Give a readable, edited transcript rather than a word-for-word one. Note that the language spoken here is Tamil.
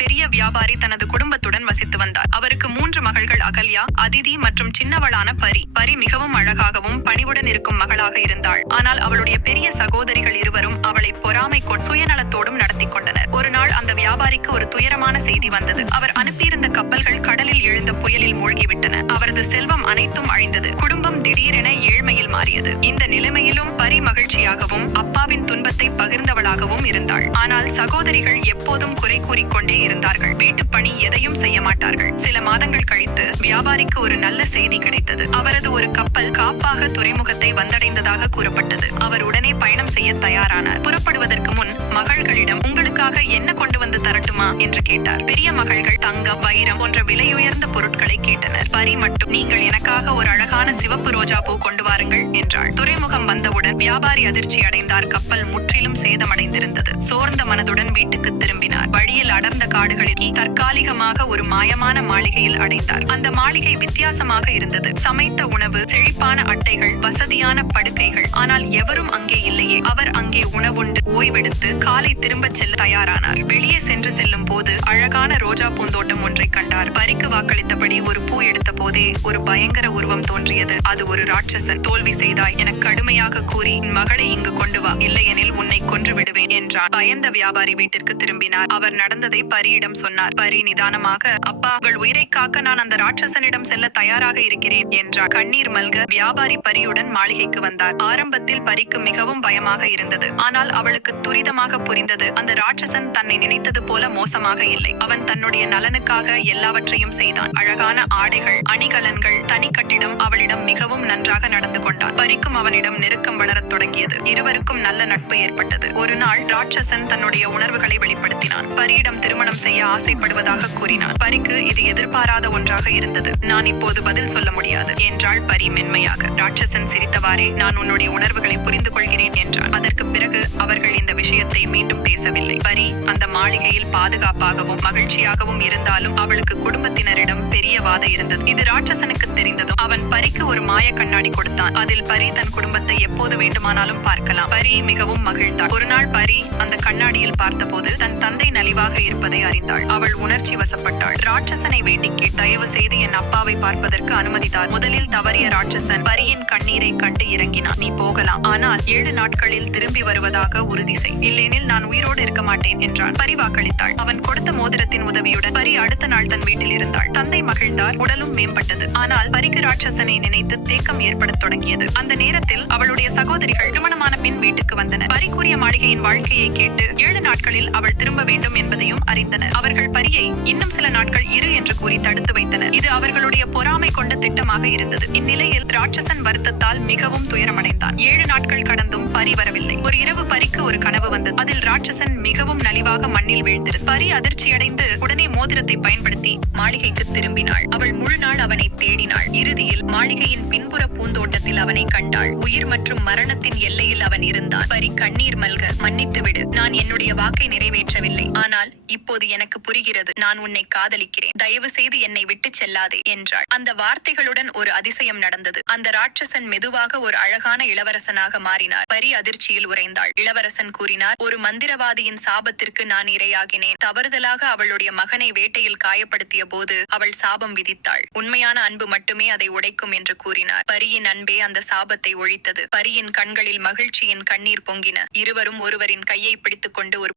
பெரிய வியாபாரி தனது குடும்பத்துடன் வசித்து வந்தார். அவருக்கு 3 மகள்கள் அகல்யா, அதிதி மற்றும் சின்னவளான பரி. பரி மிகவும் அழகாகவும் பணிவுடன் இருக்கும் மகளாக இருந்தாள். ஆனால் அவளுடைய பெரிய சகோதரிகள் இருவரும் அவளை பொறாமை கொண்டு சுயநலத்தோடும் நடத்தி கொண்டனர். ஒரு நாள் அந்த வியாபாரிக்கு ஒரு துயரமான செய்தி வந்தது. அவர் அனுப்பியிருந்த கப்பல்கள் கடலில் எழுந்த புயலில் மூழ்கிவிட்டன. அவரது செல்வம் அனைத்தும் அழிந்தது. குடும்பம் திடீரென ஏழ்மையில் மாறியது. இந்த நிலைமையிலும் பரி மகிழ்ச்சியாகவும் அப்பாவின் துன்பத்தை பகிர்ந்தவளாகவும் இருந்தாள். ஆனால் சகோதரிகள் எப்போதும் குறை கூறிக்கொண்டே இருந்தார்கள். வீட்டு பணி எதையும் செய்ய மாட்டார்கள். சில மாதங்கள் கழித்து வியாபாரிக்கு ஒரு நல்ல செய்தி கிடைத்தது. அவரது ஒரு கப்பல் காப்பாக துறைமுகத்தை வந்தடைந்ததாக கூறப்பட்டது. அவர் உடனே பயணம் செய்ய தயாரானார். புறப்படுவதற்கு முன் மகள்களிடம் உங்களுக்காக என்ன கொண்டு வந்து தரட்டுமா என்று கேட்டார். பெரிய மகள்கள் தங்கம், வைரம் போன்ற விலையுயர்ந்த பொருட்களை கேட்டனர். பரி மட்டும் நீங்கள் எனக்காக ஒரு அழகான சிவப்பு ரோஜா பூ கொண்டு வாருங்கள் என்றாள். துறைமுகம் வந்தவுடன் வியாபாரி அதிர்ச்சி அடைந்தார். கப்பல் முற்றிலும் சேதமடைந்திருந்தது. சோர்ந்த மனதுடன் வீட்டுக்கு திரும்பினார். வழியில் அடர்ந்த காடுகளில் தற்காலிகமாக ஒரு மாயமான மாளிகையில் அடைந்தார். அந்த மாளிகை வித்தியாசமாக இருந்தது. சமைத்த உணவு, செழிப்பான அட்டைகள், வசதியான படுக்கைகள். ஆனால் எவரும் அங்கே இல்லையே. அவர் அங்கே உணவுண்டு ஓய்வெடுத்து காலை திரும்பச் செல்ல தயாரானார். வெளியே சென்று செல்லும் போது அழகான ரோஜா பூந்தோட்டம் ஒன்றை கண்டார். பரிக்கு வாக்களித்தபடி ஒரு பூ எடுத்த போதே ஒரு பயங்கர உருவம் தோன்றியது. அது ஒரு ராட்சசன். தோல்வி செய்தாய் என கடுமையாக கூறி மகளை இங்கு கொண்டு வா, இல்லையெனில் உன்னை கொன்று விடுவேன் என்றான். பயந்த வியாபாரி வீட்டிற்கு திரும்பினார். அவர் நடந்ததை பரியிடம் சொன்னார். பரி நிதானமாக, அப்பா, உங்கள் உயிரை காக்க நான் அந்த ராட்சசனிடம் செல்ல தயாராக இருக்கிறேன் என்றார். கண்ணீர் மல்க வியாபாரி பரியுடன் மாளிகைக்கு வந்தார். ஆரம்பத்தில் பரிக்கு மிகவும் பயமாக இருந்தது. ஆனால் அவளுக்கு துரிதமாக புரிந்தது, அந்த ராட்சசன் தன்னை நினைத்தது போல மோசமாக இல்லை. அவன் தன்னுடைய நலனுக்காக எல்லாவற்றையும் செய்தான். அழகான ஆடைகள், அணிகலன்கள், தனி கட்டிடம். அவளிடம் மிகவும் நன்றாக நடந்து கொண்டான். பரிக்கும் அவனிடம் நெருக்கம் வளரத் தொடங்கியது. இருவருக்கும் நல்ல நட்பு ஏற்பட்டது. ஒரு நாள் ராட்சசன் தன்னுடைய உணர்வுகளை வெளிப்படுத்தினான். பரியிடம் திருமணம் செய்ய ஆசைப்படுவதாக கூறினான். பரிக்கு இது எதிர்பாராத ஒன்றாக இருந்தது. நான் இப்போது பதில் சொல்ல முடியாது என்றாள் பரி மென்மையாக. ராட்சசன் சிரித்தவாறே, நான் உன்னுடைய உணர்வுகளை புரிந்து கொள்கிறேன் என்றான். அதற்கு பிறகு அவர்கள் இந்த விஷயத்தை மீண்டும் பேசவில்லை. பரி அந்த மாளிகையில் பாதுகாப்பாகவும் மகிழ்ச்சியாகவும் இருந்தாலும் அவளுக்கு குடும்பத்தினரிடம் பெரிய வாதை இருந்தது. இது ராட்சசனுக்கு தெரிந்ததும் அவன் பரிக்கு ஒரு மாய கண்ணாடி கொடுத்தான். அதில் பரி தன் குடும்பத்தை எப்போது வேண்டுமானாலும் பார்க்கலாம். பரி மிகவும் மகிழ்ந்தாள். ஒரு நாள் பரி அந்த கண்ணாடியில் பார்த்தபோது தன் தந்தை நலிவாக இருப்பதை அறிந்தாள். அவள் உணர்ச்சி வசப்பட்டாள். ராட்சசனை வேண்டி கேட்டு, தயவு செய்து என் அப்பாவை பார்ப்பதற்கு அனுமதித்தார். முதலில் தவறிய ராட்சசன் பரியின் கண்ணீரை கண்டு இறங்கினான். நீ போகலாம், ஆனால் 7 நாட்களில் திரும்பி வருவதாக உறுதி செய், இல்லேனில் நான் உயிரோடு இருக்க மாட்டேன் என்றான். பரி வாக்களித்தாள். அவன் கொடுத்த மோதிரத்தின் உதவியுடன் பரி அடுத்த நாள் தன் வீட்டில் இருந்தாள். தந்தை மகிழ்ந்தார். உடலும் மேம்பட்டது. ஆனால் பரிக்கு ராட்சசனை நினைத்து தேக்கம் ஏற்படத் தொடங்கியது. அந்த நேரத்தில் அவளுடைய சகோதரிகள் திருமணமான பின் வீட்டுக்கு வந்தனர். பரி கூறிய மாளிகையின் வாழ்க்கையை கேட்டு 7 நாட்களில் அவள் திரும்ப வேண்டும் என்பதையும் அறிந்தனர். அவர்கள் பரியை இன்னும் சில நாட்கள் இரு என்று கூறி தடுத்து வைத்தனர். இது அவர்களுடைய பொறாமை கொண்ட திட்டமாக இருந்தது. இந்நிலையில் ராட்சசன் வருத்தத்தால் மிகவும் துயரமடைந்தான். 7 நாட்கள் கடந்தும் பரி வரவில்லை. ஒரு இரவு பரிக்கு ஒரு கனவு வந்தது. அதில் ராட்சசன் மிகவும் நலிவாக மண்ணில் வீழ்ந்திருந்தது. பரி அதிர்ச்சியடைந்து உடனே மோதிரத்தை பயன்படுத்தி மாளிகைக்கு திரும்பினாள். அவள் முழு நாள் அவனை தேடினாள். இறுதியில் மாளிகையின் பின்புற பூந்தோட்டத்தில் அவனை கண்டாள். உயிர் மற்றும் மரணத்தின் எல்லையில் அவன் இருந்தான். பரி கண்ணீர் மல்க, மன்னித்து விடு, நான் என்னுடைய வாக்கை நிறைவேற்றவில்லை. ஆனால் இப்போது எனக்கு புரிகிறது, நான் உன்னை காதலிக்கிறேன். தயவு செய்து என்னை விட்டு செல்லாதே என்றாள். அந்த வார்த்தைகளுடன் ஒரு அதிசயம் நடந்தது. அந்த ராட்சசன் மெதுவாக ஒரு அழகான இளவரசனாக மாறினார். பரி அதிர்ச்சியில் உறைந்தாள். இளவரசன் கூறினார், ஒரு மந்திரவாதியின் சாபத்திற்கு நான் இரையாகினேன். தவறுதலாக அவளுடைய மகனை வேட்டையில் காயப்படுத்திய போது அவள் சாபம் விதித்தாள். உண்மையான அன்பு மட்டுமே அதை உடைக்கும் என்று கூறினார். பரியின் அன்பே அந்த சாபத்தை ஒழித்தது. பரியின் கண்களில் மகிழ்ச்சியின் கண்ணீர் பொங்கின. இருவரும் ஒருவரின் கையை பிடித்துக் கொண்டு ஒரு